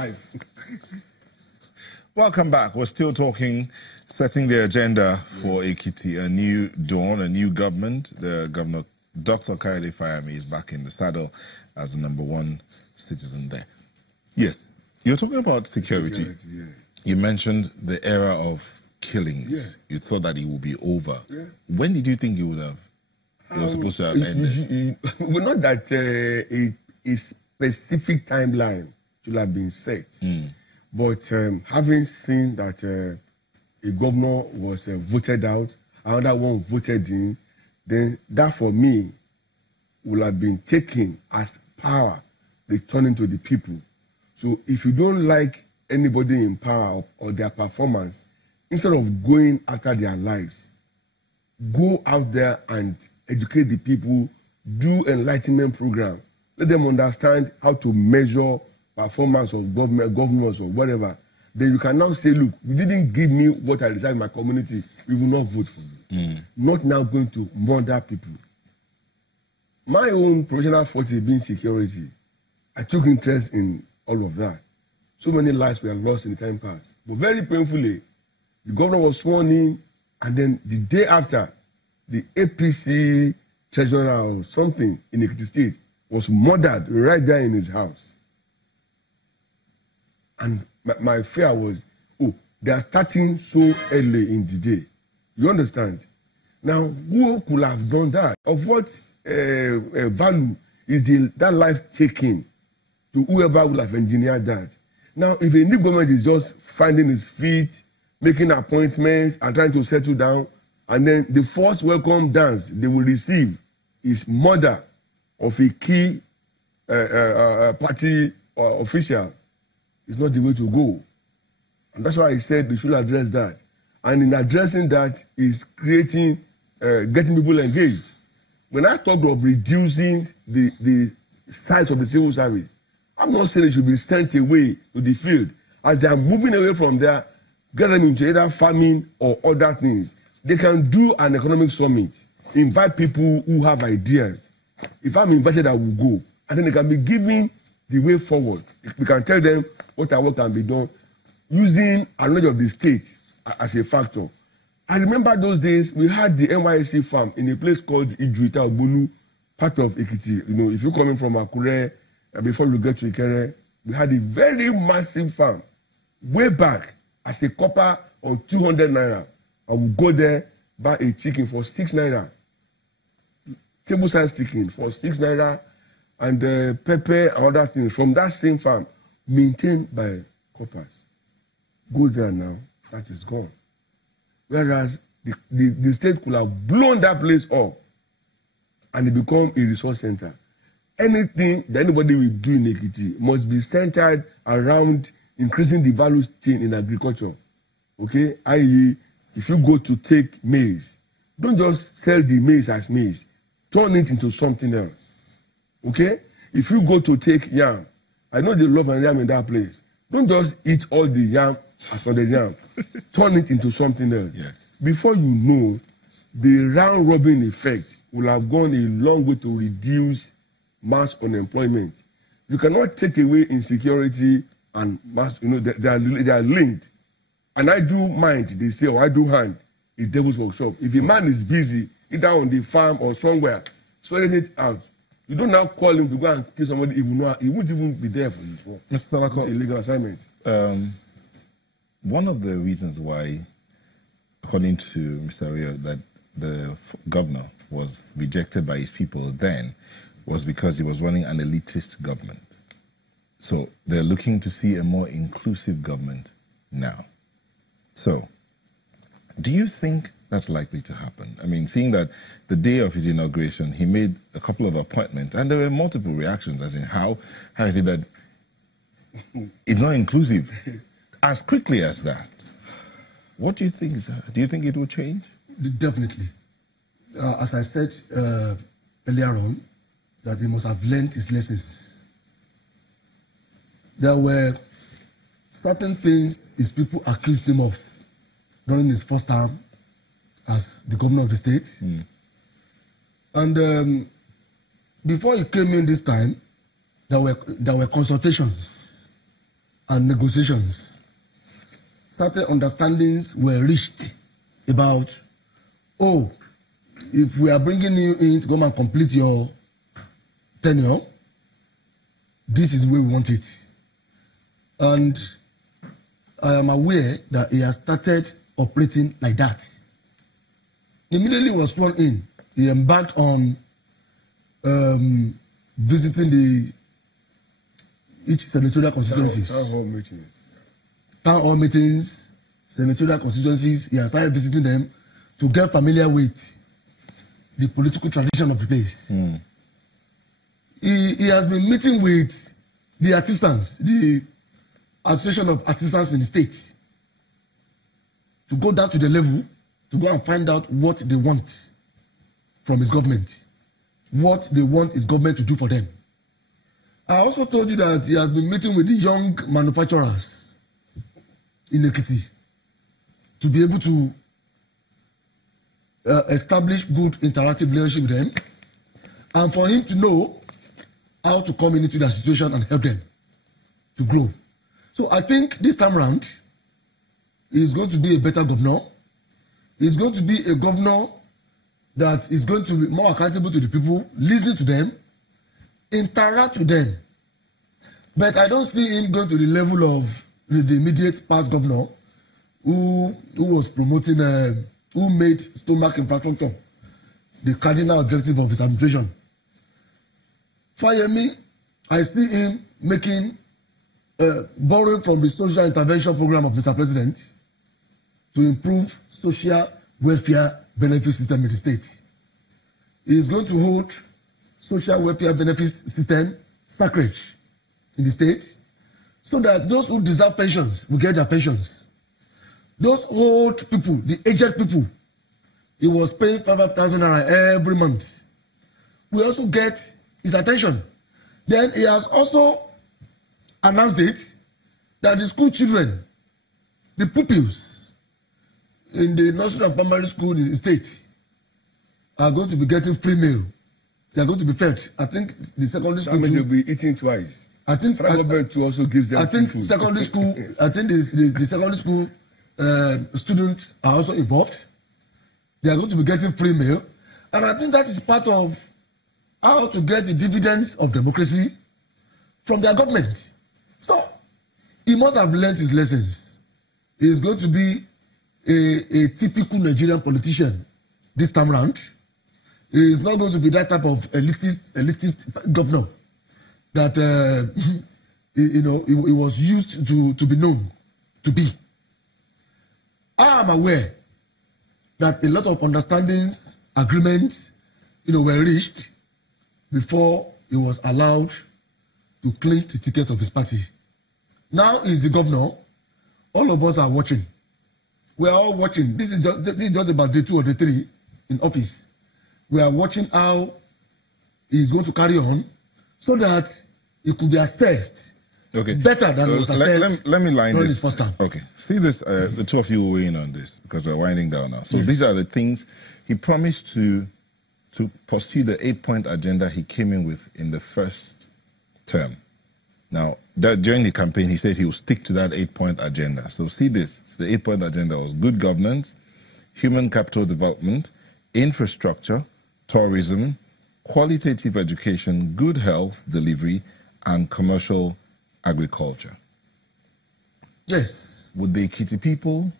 survive. Welcome back. We're still talking, setting the agenda for Ekiti, a new dawn, a new government. The governor, Dr. Kayode Fayemi, is back in the saddle as the #1 citizen there. Yes, you're talking about security. Yeah. You mentioned the era of killings. Yeah. You thought that it would be over. Yeah. When did you think it would have? It was supposed to have ended. Well, not that a specific timeline should have been set. But having seen that a governor was voted out, another one voted in, then that for me will have been taken as power returning to the people. So if you don't like anybody in power or their performance, instead of going after their lives, go out there and educate the people, do enlightenment program, let them understand how to measure performance of governors or whatever. Then you can now say, look, you didn't give me what I decided in my community, you will not vote for me. Not now going to murder people. My own professional forte being security, I took interest in all of that. So many lives were lost in the time past. But very painfully, the governor was sworn in, and then the day after, the APC treasurer or something in Ekiti State was murdered right there in his house. And my fear was, oh, they are starting so early in the day. You understand? Now, who could have done that? Of what value is that life taken to whoever would have engineered that? Now, if a new government is just finding its feet, making appointments and trying to settle down, and then the first welcome dance they will receive is murder of a key party official, it's not the way to go. And that's why I said they should address that. And in addressing that is creating, getting people engaged. When I talk of reducing the size of the civil service, I'm not saying it should be sent away to the field. As they are moving away from there, get them into either farming or other things. They can do an economic summit, invite people who have ideas. If I'm invited, I will go. And then they can be given the way forward. We can tell them what can be done using a knowledge of the state as a factor. I remember those days, we had the NYSC farm in a place called Ijuita Obolu, part of Ekiti. You know, if you're coming from Akure, before you get to Ikere, we had a very massive farm. Way back, as a copper on 200 naira, I would go there, buy a chicken for 6 naira. Table size chicken for 6 naira, and pepper and other things from that same farm, maintained by coppers. Go there now, that is gone. Whereas the state could have blown that place up and it become a resource center. Anything that anybody will do in Ekiti must be centered around increasing the value chain in agriculture. Okay? I.e., if you go to take maize, don't just sell the maize as maize. Turn it into something else. Okay? If you go to take yam, I know they love yam in that place. Don't just eat all the yam as for the yam. Turn it into something else. Yeah. Before you know, the round robin effect will have gone a long way to reduce mass unemployment. You cannot take away insecurity and mass, you know, they are linked. And I do mind, they say, or I do hand, it's devil's workshop. If a man is busy, either on the farm or somewhere, sweating it out, you don't now call him to go and kill somebody if you know he won't even be there for you. Mr. Salako, it's a legal assignment. One of the reasons why, according to Mr. Rio, that the governor was rejected by his people then was because he was running an elitist government. So they're looking to see a more inclusive government now. So, do you think that's likely to happen? I mean, seeing that the day of his inauguration, he made a couple of appointments, and there were multiple reactions, as in how is it that it's not inclusive as quickly as that? What do you think, sir? Do you think it will change? Definitely. As I said earlier on, that he must have learned his lessons. There were certain things his people accused him of during his first term as the governor of the state. And before he came in this time, there were consultations and negotiations, certain understandings were reached about, oh, if we are bringing you in to come and complete your tenure, this is where we want it. And I am aware that he has started operating like that. Immediately was sworn in, he embarked on visiting each senatorial constituencies. Town hall meetings, senatorial constituencies. He has started visiting them to get familiar with the political tradition of the place. Mm. He has been meeting with the artisans, the Association of Artisans in the state, to go down to the level, to go and find out what they want from his government, what they want his government to do for them. I also told you that he has been meeting with the young manufacturers in Ekiti to be able to establish good interactive relationship with them, and for him to know how to come into their situation and help them to grow. So I think this time around, he is going to be a better governor. He is going to be a governor that is going to be more accountable to the people, listen to them, interact with them. But I don't see him going to the level of the immediate past governor who was promoting, who made stomach infrastructure the cardinal objective of his administration. Fayemi, I see him making, borrowing from the social intervention program of Mr. President to improve social welfare benefit system in the state. He is going to hold social welfare benefit system sacred in the state, so that those who deserve pensions will get their pensions. Those old people, the aged people, he was paying 5,000 naira every month. We also get his attention. Then he has also announced it that the school children, the pupils in the nursery and primary school in the state, are going to be getting free meal. They are going to be fed. I think the secondary school. I mean, they'll be eating twice. I think government also gives them. I think food. Secondary school. I think the secondary school students are also involved. They are going to be getting free meal, and I think that is part of how to get the dividends of democracy from their government. So he must have learned his lessons. He is going to be a typical Nigerian politician this time around. He is not going to be that type of elitist governor that he was used to be known to be. I am aware that a lot of understandings, agreements, were reached before he was allowed to clinch the ticket of his party. Now he is the governor. All of us are watching. We are all watching. This is just about day 2 or day 3 in office. We are watching how he is going to carry on, so that it could be assessed better than it was assessed. Let me line this. His first time. Okay. See this, the two of you will weigh in on this because we're winding down now. So these are the things he promised to pursue the 8-point agenda he came in with in the first term. Now, during the campaign, he said he will stick to that 8-point agenda. So see this. The 8-point agenda was good governance, human capital development, infrastructure, tourism, qualitative education, good health delivery, and commercial agriculture. Yes. Would the Ekiti people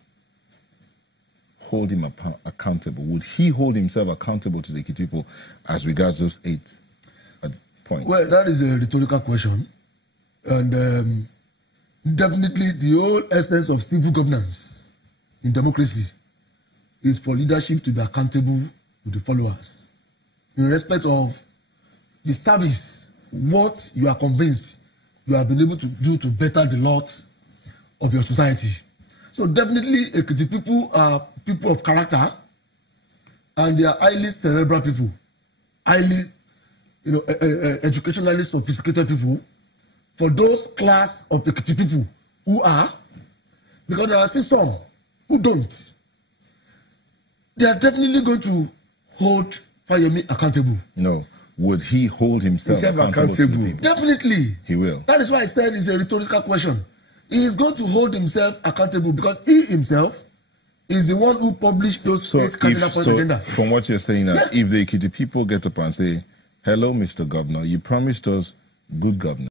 hold him accountable? Would he hold himself accountable to the Ekiti people as regards those 8 points? Well, that is a rhetorical question. And definitely the whole essence of civil governance in democracy is for leadership to be accountable to the followers in respect of the service, what you are convinced you have been able to do to better the lot of your society. So definitely the people are people of character, and they are highly cerebral people, highly educationally sophisticated people. For those class of Ekiti people who are, because there are still some who don't, they are definitely going to hold Fayemi accountable. No. Would he hold himself accountable to the people? Definitely. He will. That is why I said it's a rhetorical question. he is going to hold himself accountable because he himself is the one who published those 8 cardinal points agenda. From what you're saying now, Yes. if the Ekiti people get up and say, hello, Mr. Governor, you promised us good governance.